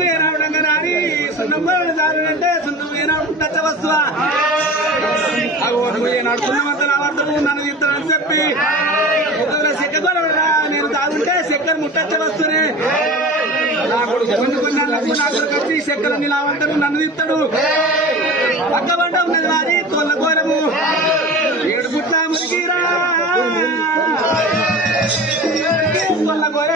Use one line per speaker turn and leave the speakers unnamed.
ಮುಟ್ಟು ನನ್ನ ನೀನು ತಾದು ಸಕ್ಕರ್ ಮುಟ್ಟೆ ಶಕ್ಕರ್ ನೀವು ಆವರ್ತವು ನನ್ನ ತಿಂಡಿಗೋಲವು